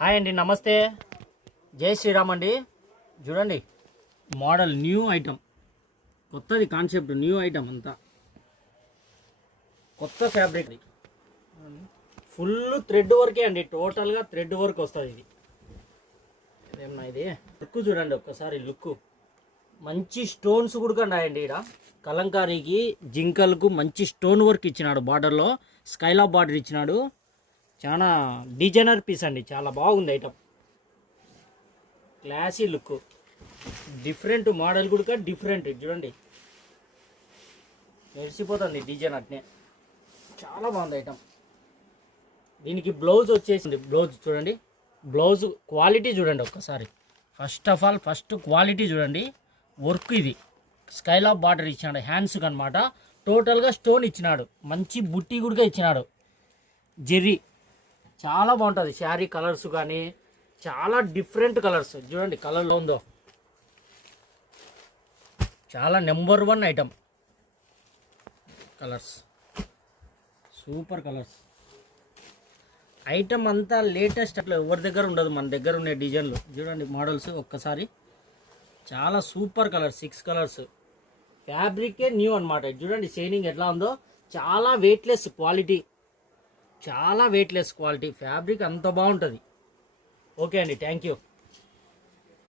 Hi అండి, నమస్తే. జై శ్రీరామ్ అండి. చూడండి, మోడల్ న్యూ ఐటమ్, కొత్తది కాన్సెప్ట్, న్యూ ఐటమ్ అంతా కొత్త ఫ్యాబ్రిక్. ఫుల్ థ్రెడ్ వర్కే అండి, టోటల్గా థ్రెడ్ వర్క్ వస్తుంది. ఇది ఏమన్నా ఇది లుక్ చూడండి ఒక్కసారి, లుక్ మంచి స్టోన్స్ కూడా ఉన్నాయండి. ఇక్కడ కలంకారీకి జింకలకు మంచి స్టోన్ వర్క్ ఇచ్చినాడు, బార్డర్లో స్కైలాబ్ బార్డర్ ఇచ్చినాడు. చాలా డిజైనర్ పీస్ అండి, చాలా బాగుంది item. Classy look, different model కూడా డిఫరెంట్. చూడండి, మెరిసిపోతుంది డిజైన్ అట్నే, చాలా బాగుంది ఐటమ్. దీనికి బ్లౌజ్ వచ్చేసింది. బ్లౌజ్ చూడండి, బ్లౌజ్ క్వాలిటీ చూడండి ఒక్కసారి. ఫస్ట్ ఆఫ్ ఆల్ క్వాలిటీ చూడండి. వర్క్ ఇది స్కైలాబ్ బార్డర్ ఇచ్చినాడు హ్యాండ్స్కి అనమాట. టోటల్గా స్టోన్ ఇచ్చినాడు, మంచి బుట్టి కూడా ఇచ్చినాడు. జెర్రీ చాలా బాగుంటుంది. శారీ కలర్స్ కానీ చాలా డిఫరెంట్ కలర్స్ చూడండి, కలర్లో ఉందో చాలా number 1 item. Colours super colours. Item అంతా లేటెస్ట్, అట్లా ఎవరి దగ్గర ఉండదు, మన దగ్గర ఉండే డిజైన్లు చూడండి. మోడల్స్ ఒక్కసారి చాలా సూపర్ కలర్స్, 6 కలర్స్. ఫ్యాబ్రికే న్యూ అనమాట. చూడండి షైనింగ్ ఎట్లా ఉందో, చాలా వెయిట్లెస్ క్వాలిటీ, చాలా వెయిట్లెస్ క్వాలిటీ. ఫ్యాబ్రిక్ అంత బాగుంటుంది. ఓకే అండి, థ్యాంక్ యూ.